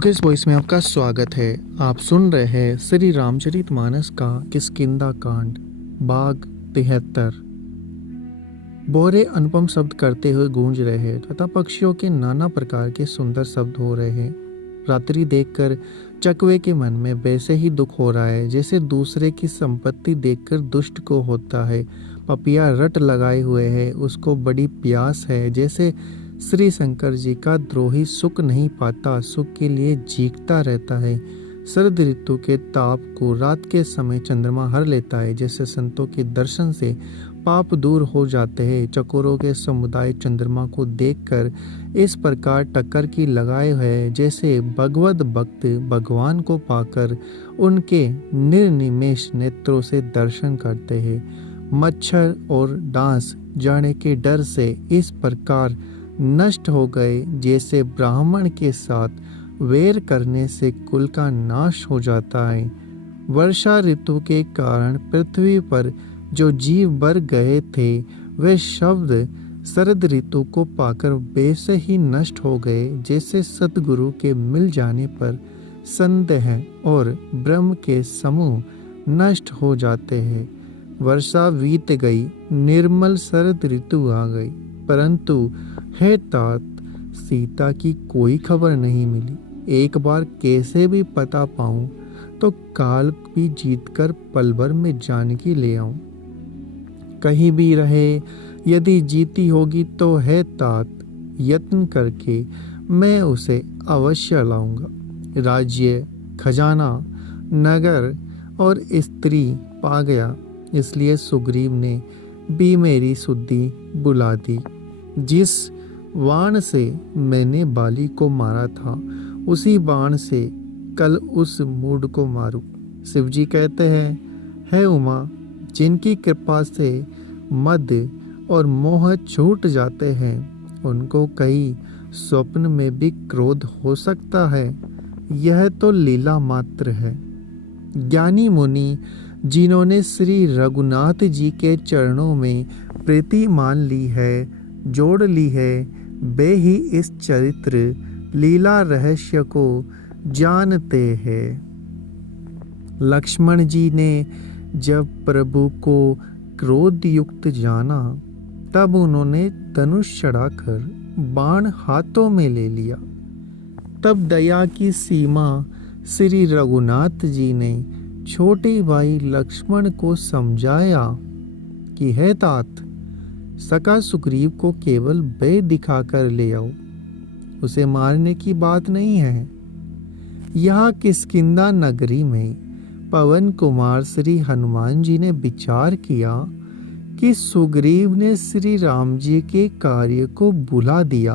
Mukesh voice में आपका स्वागत है। आप सुन रहे हैं श्री रामचरितमानस का किष्किंधा कांड भाग 73। बोरे अनुपम शब्द करते हुए गूंज रहे हैं तथा पक्षियों के नाना प्रकार के सुंदर शब्द हो रहे हैं। रात्रि देखकर चकवे के मन में वैसे ही दुख हो रहा है जैसे दूसरे की संपत्ति देखकर दुष्ट को होता है। पपिया रट लगाए हुए है, उसको बड़ी प्यास है। जैसे श्री शंकर जी का द्रोही सुख नहीं पाता, सुख के लिए जीतता रहता है। शरद ऋतु के ताप को रात के समय चंद्रमा हर लेता है। जैसे संतों के दर्शन से पाप दूर हो जाते हैं। चकोरों के समुदाय चंद्रमा को देखकर इस प्रकार टक्कर की लगाए हुए जैसे भगवद भक्त भगवान को पाकर उनके निर्निमेष नेत्रों से दर्शन करते हैं। मच्छर और डांस जाने के डर से इस प्रकार नष्ट हो गए जैसे ब्राह्मण के साथ वैर करने से कुल का नाश हो जाता है। वर्षा ऋतु के कारण पृथ्वी पर जो जीव बर गए थे वे शब्द शरद ऋतु को पाकर वैसे ही नष्ट हो गए जैसे सतगुरु के मिल जाने पर संदेह और ब्रह्म के समूह नष्ट हो जाते हैं। वर्षा बीत गई, निर्मल शरद ऋतु आ गई, परंतु हे तात सीता की कोई खबर नहीं मिली। एक बार कैसे भी पता पाऊं तो काल भी जीतकर पल भर में जानकी ले आऊं। कहीं भी रहे यदि जीती होगी तो है तात यत्न करके मैं उसे अवश्य लाऊंगा। राज्य, खजाना, नगर और स्त्री पा गया, इसलिए सुग्रीव ने भी मेरी सुद्धि बुला दी। जिस बाण से मैंने बाली को मारा था उसी बाण से कल उस मूढ़ को मारूं। शिवजी कहते हैं, हे उमा, जिनकी कृपा से मद और मोह छूट जाते हैं उनको कई स्वप्न में भी क्रोध हो सकता है। यह तो लीला मात्र है। ज्ञानी मुनि जिन्होंने श्री रघुनाथ जी के चरणों में प्रीति मान ली है, जोड़ ली है, वे ही इस चरित्र लीला रहस्य को जानते हैं। लक्ष्मण जी ने जब प्रभु को क्रोध युक्त जाना तब उन्होंने धनुष चढ़ाकर बाण हाथों में ले लिया। तब दया की सीमा श्री रघुनाथ जी ने छोटे भाई लक्ष्मण को समझाया कि हे तात, सका सुग्रीव को केवल भय दिखाकर ले आओ, उसे मारने की बात नहीं है। यहाँ किष्किंधा नगरी में पवन कुमार श्री हनुमान जी ने विचार किया कि सुग्रीव ने श्री राम जी के कार्य को बुला दिया।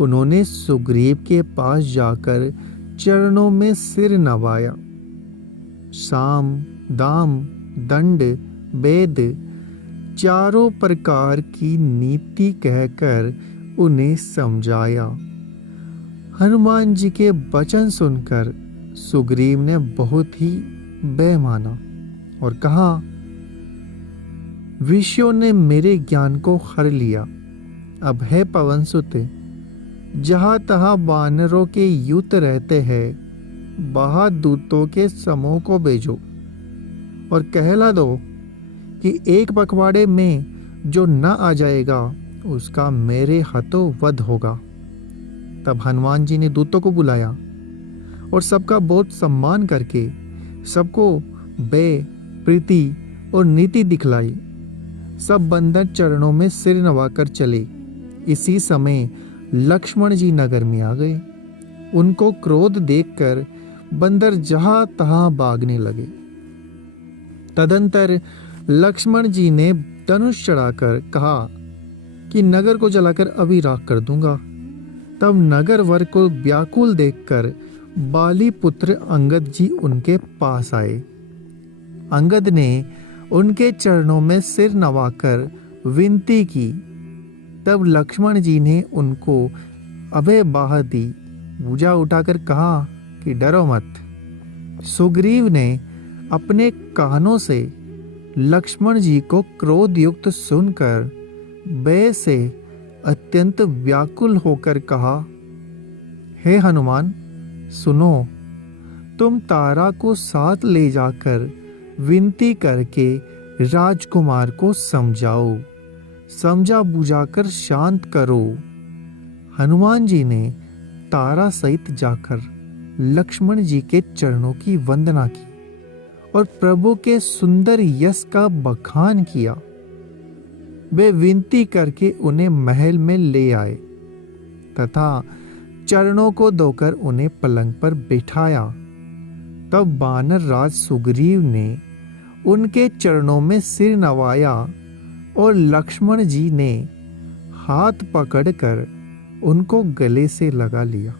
उन्होंने सुग्रीव के पास जाकर चरणों में सिर नवाया। साम, दाम, दंड, वेद चारों प्रकार की नीति कहकर उन्हें समझाया। हनुमान जी के वचन सुनकर सुग्रीव ने बहुत ही भय माना और कहा, विषयों ने मेरे ज्ञान को हर लिया। अब है पवन सुत, जहां तहां वानरों के युद्ध रहते हैं, वहां दूतों के समूह को भेजो और कहला दो कि एक पखवाड़े में जो न आ जाएगा उसका मेरे हाथों वध होगा। तब हनुमान जी ने दूतों को बुलाया और सबका बहुत सम्मान करके सबको भय, प्रीति और नीति दिखलाई। सब बंदर चरणों में सिर नवाकर चले। इसी समय लक्ष्मण जी नगर में आ गए। उनको क्रोध देखकर बंदर जहां तहां भागने लगे। तदंतर लक्ष्मण जी ने धनुष चढ़ाकर कहा कि नगर को जलाकर अभी राख कर दूंगा। तब नगर वर को व्याकुल देखकर बाली पुत्र अंगद जी उनके पास आए। अंगद ने उनके चरणों में सिर नवाकर विनती की। तब लक्ष्मण जी ने उनको अभय बाह दी। भुजा उठाकर कहा कि डरो मत। सुग्रीव ने अपने कानों से लक्ष्मण जी को क्रोध युक्त सुनकर भय से अत्यंत व्याकुल होकर कहा, हे हनुमान, सुनो, तुम तारा को साथ ले जाकर विनती करके राजकुमार को समझाओ, समझा बुझाकर शांत करो। हनुमान जी ने तारा सहित जाकर लक्ष्मण जी के चरणों की वंदना की और प्रभु के सुंदर यश का बखान किया। वे विनती करके उन्हें महल में ले आए तथा चरणों को धोकर उन्हें पलंग पर बिठाया। तब वानर राज सुग्रीव ने उनके चरणों में सिर नवाया और लक्ष्मण जी ने हाथ पकड़कर उनको गले से लगा लिया।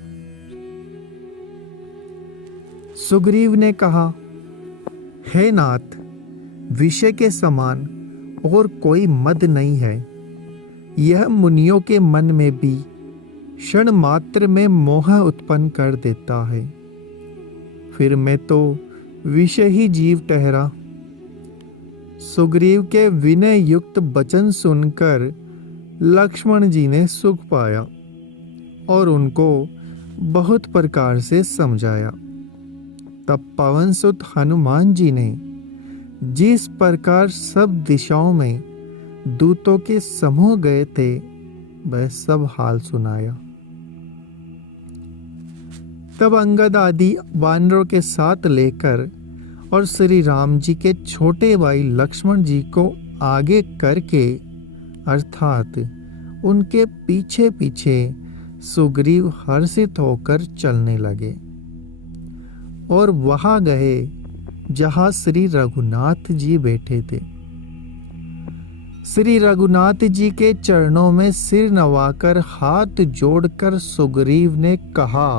सुग्रीव ने कहा, हे नाथ, विषय के समान और कोई मद नहीं है। यह मुनियों के मन में भी क्षण मात्र में मोह उत्पन्न कर देता है। फिर मैं तो विषय ही जीव ठहरा। सुग्रीव के विनय युक्त वचन सुनकर लक्ष्मण जी ने सुख पाया और उनको बहुत प्रकार से समझाया। तब पवन सुत हनुमान जी ने जिस प्रकार सब दिशाओं में दूतों के समूह गए थे वह सब हाल सुनाया। तब अंगद आदि वानरों के साथ लेकर और श्री राम जी के छोटे भाई लक्ष्मण जी को आगे करके अर्थात उनके पीछे पीछे सुग्रीव हर्षित होकर चलने लगे और वहां गए जहां श्री रघुनाथ जी बैठे थे। श्री रघुनाथ जी के चरणों में सिर नवाकर हाथ जोड़कर सुग्रीव ने कहा,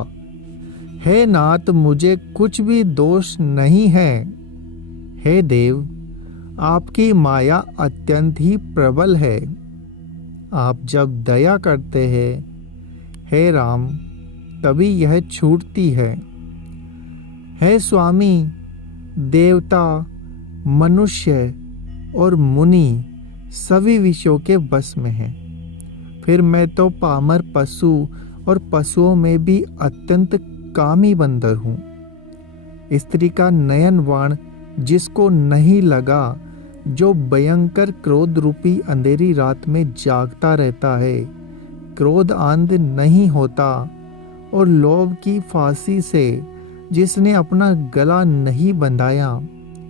हे नाथ, मुझे कुछ भी दोष नहीं है। हे देव, आपकी माया अत्यंत ही प्रबल है। आप जब दया करते हैं, हे राम, तभी यह छूटती है। हे स्वामी, देवता, मनुष्य और मुनि सभी विषयों के वश में है। फिर मैं तो पामर पशु और पशुओं में भी अत्यंत कामी बंदर हूँ। स्त्री का नयन वाण जिसको नहीं लगा, जो भयंकर क्रोध रूपी अंधेरी रात में जागता रहता है, क्रोध आंध नहीं होता, और लोभ की फांसी से जिसने अपना गला नहीं बंधाया,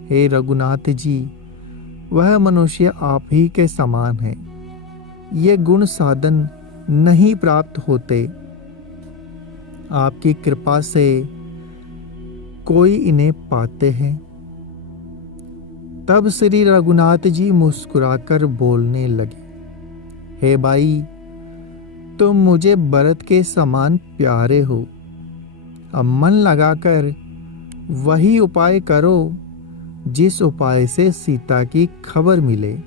हे रघुनाथ जी, वह मनुष्य आप ही के समान है। ये गुण साधन नहीं प्राप्त होते। आपकी कृपा से कोई इन्हें पाते हैं। तब श्री रघुनाथ जी मुस्कुराकर बोलने लगे, हे भाई, तुम मुझे भरत के समान प्यारे हो। अब मन लगाकर वही उपाय करो जिस उपाय से सीता की खबर मिले।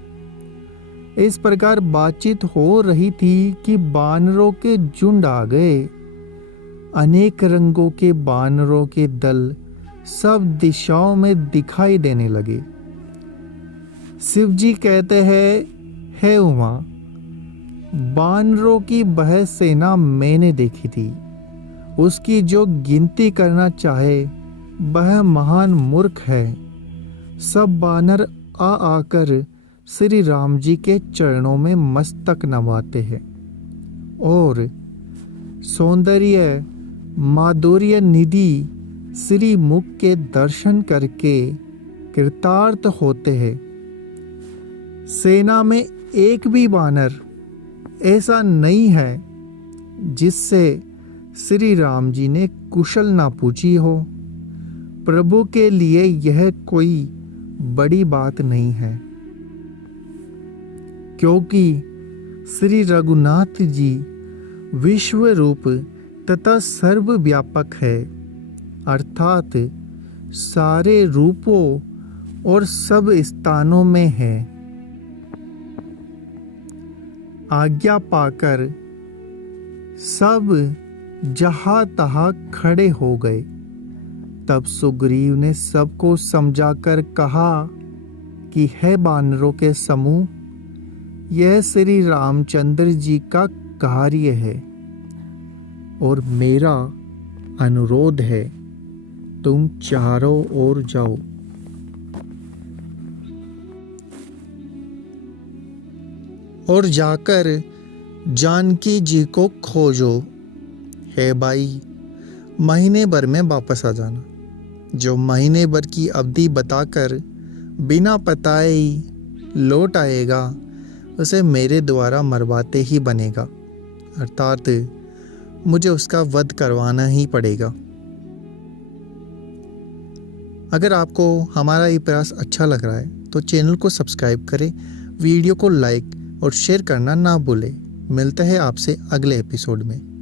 इस प्रकार बातचीत हो रही थी कि बानरों के झुंड आ गए। अनेक रंगों के बानरों के दल सब दिशाओं में दिखाई देने लगे। शिव जी कहते हैं, हे उमा, बानरों की वह सेना मैंने देखी थी। उसकी जो गिनती करना चाहे वह महान मूर्ख है। सब बानर आ आकर श्री राम जी के चरणों में मस्तक नवाते हैं और सौंदर्य माधुर्य निधि श्री मुख के दर्शन करके कृतार्थ होते हैं। सेना में एक भी बानर ऐसा नहीं है जिससे श्री राम जी ने कुशल ना पूछी हो। प्रभु के लिए यह कोई बड़ी बात नहीं है, क्योंकि श्री रघुनाथ जी विश्व रूप तथा सर्वव्यापक है, अर्थात सारे रूपों और सब स्थानों में है। आज्ञा पाकर सब जहां तहां खड़े हो गए। तब सुग्रीव ने सबको समझाकर कहा कि हे बानरों के समूह, यह श्री रामचंद्र जी का कार्य है और मेरा अनुरोध है, तुम चारों ओर जाओ। और जाकर जानकी जी को खोजो। है भाई, महीने भर में वापस आ जाना। जो महीने भर की अवधि बताकर बिना पताए ही लौट आएगा, उसे मेरे द्वारा मरवाते ही बनेगा, अर्थात मुझे उसका वध करवाना ही पड़ेगा। अगर आपको हमारा ये प्रयास अच्छा लग रहा है तो चैनल को सब्सक्राइब करें, वीडियो को लाइक और शेयर करना ना भूलें। मिलते हैं आपसे अगले एपिसोड में।